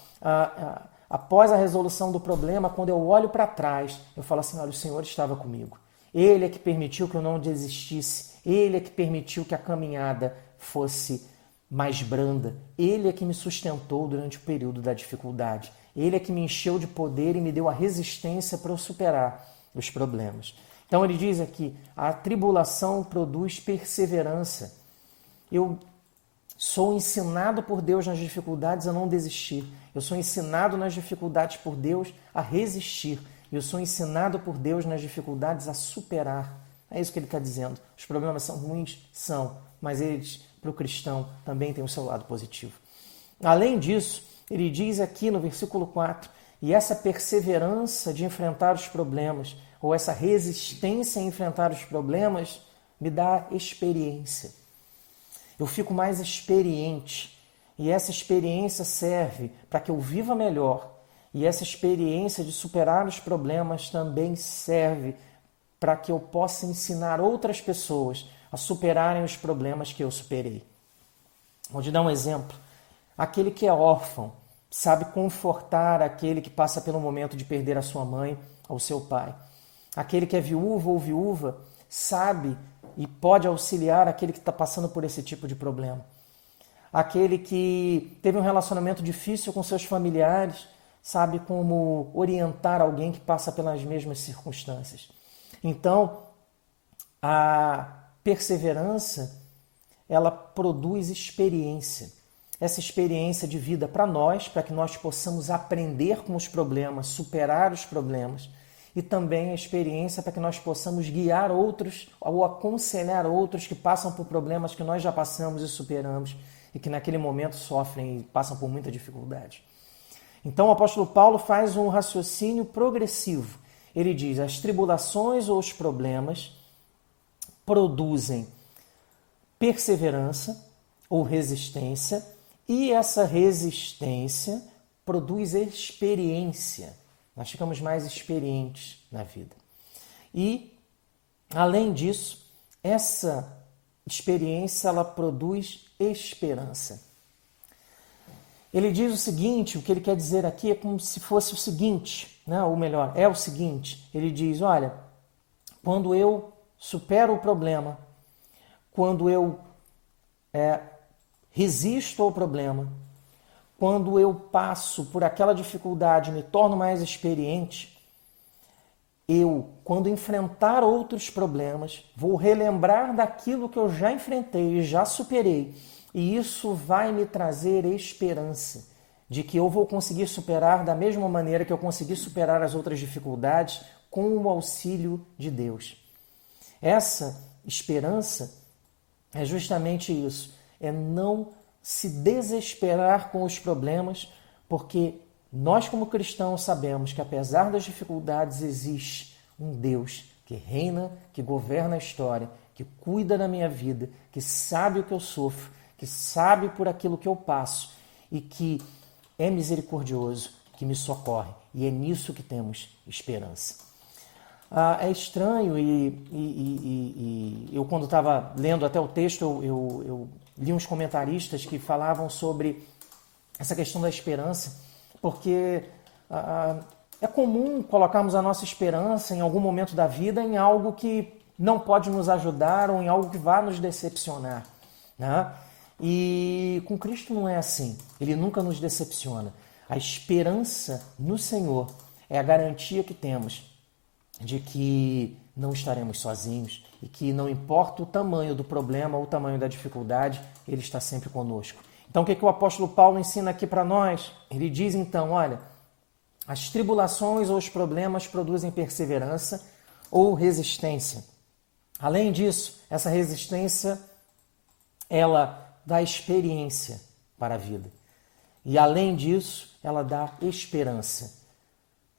após a resolução do problema, quando eu olho para trás, eu falo assim, olha, o Senhor estava comigo. Ele é que permitiu que eu não desistisse. Ele é que permitiu que a caminhada fosse mais branda. Ele é que me sustentou durante o período da dificuldade. Ele é que me encheu de poder e me deu a resistência para eu superar os problemas. Então ele diz aqui, a tribulação produz perseverança. Eu sou ensinado por Deus nas dificuldades a não desistir. Eu sou ensinado nas dificuldades por Deus a resistir. Eu sou ensinado por Deus nas dificuldades a superar. É isso que ele está dizendo. Os problemas são ruins? São. Mas eles, para o cristão, também têm o seu lado positivo. Além disso, ele diz aqui no versículo 4, e essa perseverança de enfrentar os problemas, ou essa resistência a enfrentar os problemas, me dá experiência. Eu fico mais experiente e essa experiência serve para que eu viva melhor e essa experiência de superar os problemas também serve para que eu possa ensinar outras pessoas a superarem os problemas que eu superei. Vou te dar um exemplo. Aquele que é órfão sabe confortar aquele que passa pelo momento de perder a sua mãe ou seu pai. Aquele que é viúvo ou viúva sabe e pode auxiliar aquele que está passando por esse tipo de problema. Aquele que teve um relacionamento difícil com seus familiares sabe como orientar alguém que passa pelas mesmas circunstâncias. Então, a perseverança, ela produz experiência. Essa experiência de vida para nós, para que nós possamos aprender com os problemas, superar os problemas, e também a experiência para que nós possamos guiar outros ou aconselhar outros que passam por problemas que nós já passamos e superamos e que naquele momento sofrem e passam por muita dificuldade. Então o apóstolo Paulo faz um raciocínio progressivo. Ele diz, as tribulações ou os problemas produzem perseverança ou resistência e essa resistência produz experiência. Nós ficamos mais experientes na vida. E, além disso, essa experiência ela produz esperança. Ele diz o seguinte, o que ele quer dizer aqui é como se fosse o seguinte, né? Ou melhor, é o seguinte, ele diz, olha, Quando eu supero o problema, quando eu resisto ao problema, quando eu passo por aquela dificuldade, me torno mais experiente, quando enfrentar outros problemas, vou relembrar daquilo que eu já enfrentei e já superei. E isso vai me trazer esperança de que eu vou conseguir superar da mesma maneira que eu consegui superar as outras dificuldades com o auxílio de Deus. Essa esperança é justamente isso, é não se desesperar com os problemas, porque nós como cristãos sabemos que apesar das dificuldades existe um Deus que reina, que governa a história, que cuida da minha vida, que sabe o que eu sofro, que sabe por aquilo que eu passo e que é misericordioso, que me socorre. E é nisso que temos esperança. É estranho e eu quando estava lendo até o texto, eu li uns comentaristas que falavam sobre essa questão da esperança, porque é comum colocarmos a nossa esperança em algum momento da vida em algo que não pode nos ajudar ou em algo que vá nos decepcionar, né? E com Cristo não é assim. Ele nunca nos decepciona. A esperança no Senhor é a garantia que temos de que não estaremos sozinhos e que não importa o tamanho do problema ou o tamanho da dificuldade, Ele está sempre conosco. Então o que o apóstolo Paulo ensina aqui para nós? Ele diz então, olha, as tribulações ou os problemas produzem perseverança ou resistência. Além disso, essa resistência, ela dá experiência para a vida. E além disso, ela dá esperança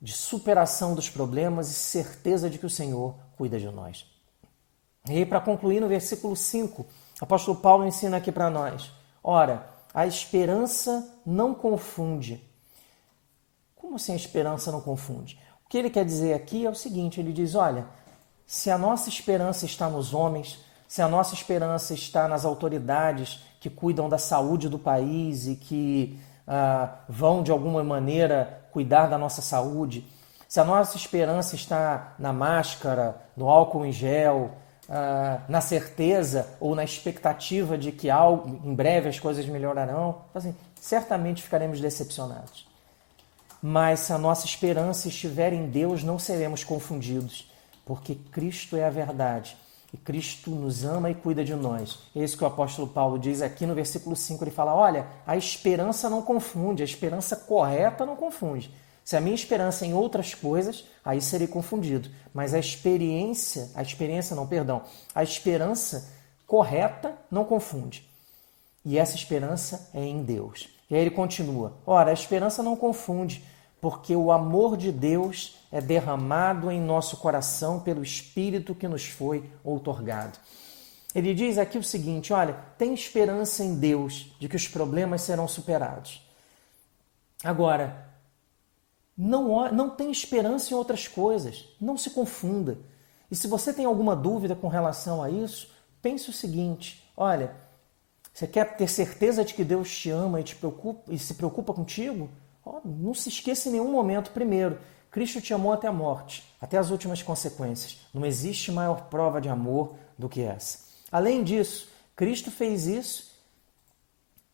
de superação dos problemas e certeza de que o Senhor cuida de nós. E aí, para concluir, no versículo 5, o apóstolo Paulo ensina aqui para nós, ora, a esperança não confunde. Como assim a esperança não confunde? O que ele quer dizer aqui é o seguinte, ele diz, olha, se a nossa esperança está nos homens, se a nossa esperança está nas autoridades que cuidam da saúde do país e que vão, de alguma maneira, cuidar da nossa saúde, se a nossa esperança está na máscara, no álcool em gel, na certeza ou na expectativa de que em breve as coisas melhorarão, assim, certamente ficaremos decepcionados. Mas se a nossa esperança estiver em Deus, não seremos confundidos, porque Cristo é a verdade. E Cristo nos ama e cuida de nós. É isso que o apóstolo Paulo diz aqui no versículo 5. Ele fala, olha, a esperança não confunde, a esperança correta não confunde. Se a minha esperança é em outras coisas, aí serei confundido. Mas a esperança correta não confunde. E essa esperança é em Deus. E aí ele continua, ora, a esperança não confunde, porque o amor de Deus é derramado em nosso coração pelo Espírito que nos foi outorgado. Ele diz aqui o seguinte, olha, tem esperança em Deus de que os problemas serão superados. Agora, não tem esperança em outras coisas, não se confunda. E se você tem alguma dúvida com relação a isso, pense o seguinte, olha, você quer ter certeza de que Deus te ama e se preocupa contigo? Não se esqueça em nenhum momento, primeiro, Cristo te amou até a morte, até as últimas consequências. Não existe maior prova de amor do que essa. Além disso, Cristo fez isso,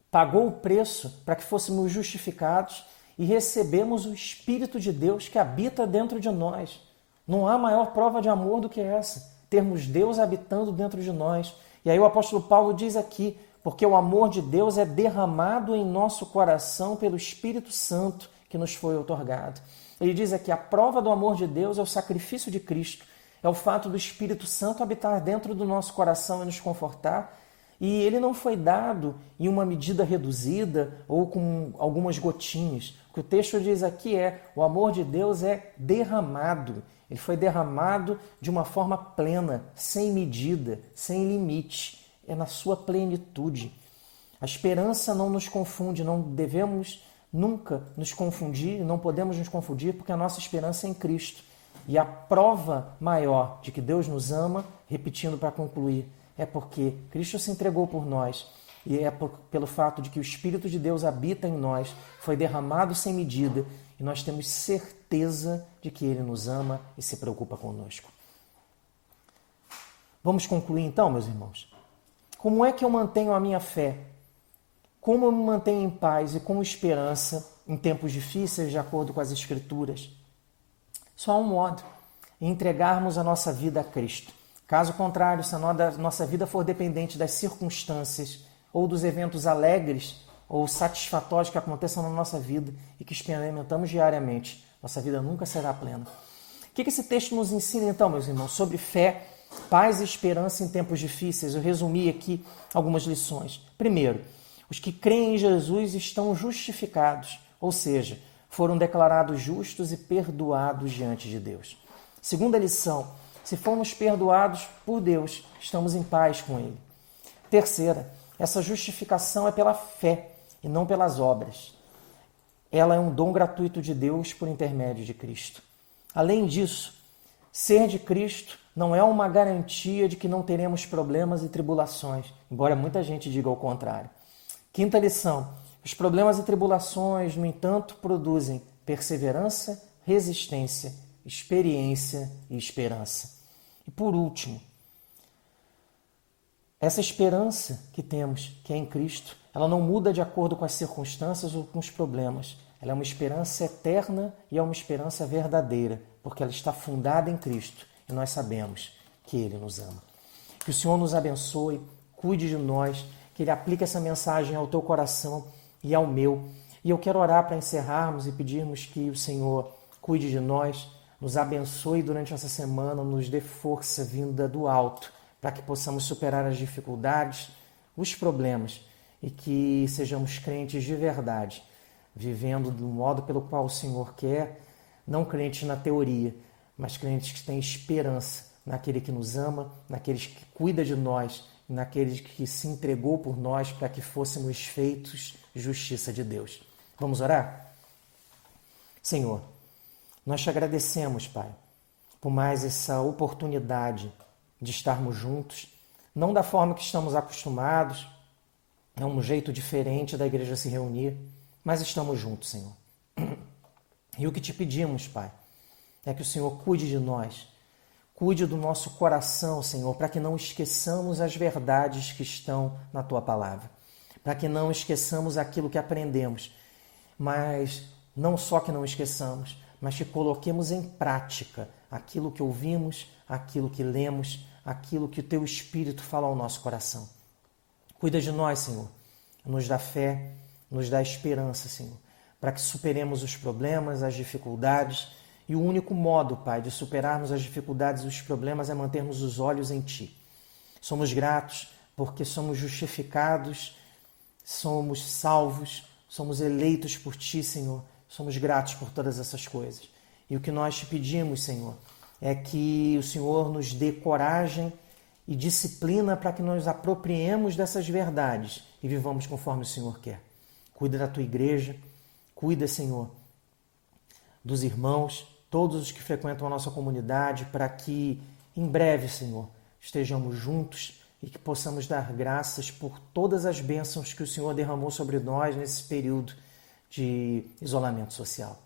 pagou o preço para que fôssemos justificados e recebemos o Espírito de Deus que habita dentro de nós. Não há maior prova de amor do que essa, termos Deus habitando dentro de nós. E aí o apóstolo Paulo diz aqui, porque o amor de Deus é derramado em nosso coração pelo Espírito Santo que nos foi outorgado. Ele diz aqui, a prova do amor de Deus é o sacrifício de Cristo, é o fato do Espírito Santo habitar dentro do nosso coração e nos confortar. E ele não foi dado em uma medida reduzida ou com algumas gotinhas. O que o texto diz aqui o amor de Deus é derramado. Ele foi derramado de uma forma plena, sem medida, sem limite. É na sua plenitude. A esperança não nos confunde, não devemos nunca nos confundir, não podemos nos confundir, porque a nossa esperança é em Cristo. E a prova maior de que Deus nos ama, repetindo para concluir, é porque Cristo se entregou por nós e pelo fato de que o Espírito de Deus habita em nós, foi derramado sem medida e nós temos certeza de que Ele nos ama e se preocupa conosco. Vamos concluir então, meus irmãos? Como é que eu mantenho a minha fé? Como eu me mantenho em paz e com esperança em tempos difíceis, de acordo com as Escrituras? Só há um modo: entregarmos a nossa vida a Cristo. Caso contrário, se a nossa vida for dependente das circunstâncias ou dos eventos alegres ou satisfatórios que aconteçam na nossa vida e que experimentamos diariamente, nossa vida nunca será plena. O que esse texto nos ensina então, meus irmãos, sobre fé, paz e esperança em tempos difíceis? Eu resumi aqui algumas lições. Primeiro, os que creem em Jesus estão justificados, ou seja, foram declarados justos e perdoados diante de Deus. Segunda lição, se formos perdoados por Deus, estamos em paz com Ele. Terceira, essa justificação é pela fé e não pelas obras. Ela é um dom gratuito de Deus por intermédio de Cristo. Além disso, ser de Cristo não é uma garantia de que não teremos problemas e tribulações, embora muita gente diga o contrário. Quinta lição, os problemas e tribulações, no entanto, produzem perseverança, resistência, experiência e esperança. E por último, essa esperança que temos, que é em Cristo, ela não muda de acordo com as circunstâncias ou com os problemas. Ela é uma esperança eterna e é uma esperança verdadeira, porque ela está fundada em Cristo e nós sabemos que Ele nos ama. Que o Senhor nos abençoe, cuide de nós, que Ele aplique essa mensagem ao teu coração e ao meu. E eu quero orar para encerrarmos e pedirmos que o Senhor cuide de nós, nos abençoe durante essa semana, nos dê força vinda do alto, para que possamos superar as dificuldades, os problemas e que sejamos crentes de verdade, vivendo do modo pelo qual o Senhor quer, não crentes na teoria, mas crentes que têm esperança naquele que nos ama, naquele que cuida de nós, naquele que se entregou por nós para que fôssemos feitos justiça de Deus. Vamos orar? Senhor, nós te agradecemos, Pai, por mais essa oportunidade de estarmos juntos, não da forma que estamos acostumados, é um jeito diferente da igreja se reunir, mas estamos juntos, Senhor. E o que te pedimos, Pai, é que o Senhor cuide de nós, cuide do nosso coração, Senhor, para que não esqueçamos as verdades que estão na Tua Palavra, para que não esqueçamos aquilo que aprendemos, mas não só que não esqueçamos, mas que coloquemos em prática aquilo que ouvimos, aquilo que lemos, aquilo que o Teu Espírito fala ao nosso coração. Cuida de nós, Senhor, nos dá fé, nos dá esperança, Senhor, para que superemos os problemas, as dificuldades. E o único modo, Pai, de superarmos as dificuldades e os problemas é mantermos os olhos em Ti. Somos gratos porque somos justificados, somos salvos, somos eleitos por Ti, Senhor. Somos gratos por todas essas coisas. E o que nós te pedimos, Senhor, é que o Senhor nos dê coragem e disciplina para que nós apropriemos dessas verdades e vivamos conforme o Senhor quer. Cuida da Tua igreja, cuida, Senhor, dos irmãos, todos os que frequentam a nossa comunidade, para que em breve, Senhor, estejamos juntos e que possamos dar graças por todas as bênçãos que o Senhor derramou sobre nós nesse período de isolamento social.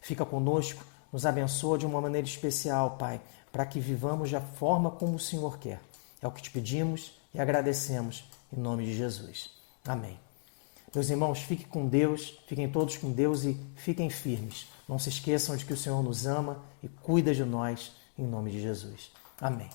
Fica conosco, nos abençoa de uma maneira especial, Pai, para que vivamos da forma como o Senhor quer. É o que te pedimos e agradecemos em nome de Jesus. Amém. Meus irmãos, fiquem com Deus, fiquem todos com Deus e fiquem firmes. Não se esqueçam de que o Senhor nos ama e cuida de nós em nome de Jesus. Amém.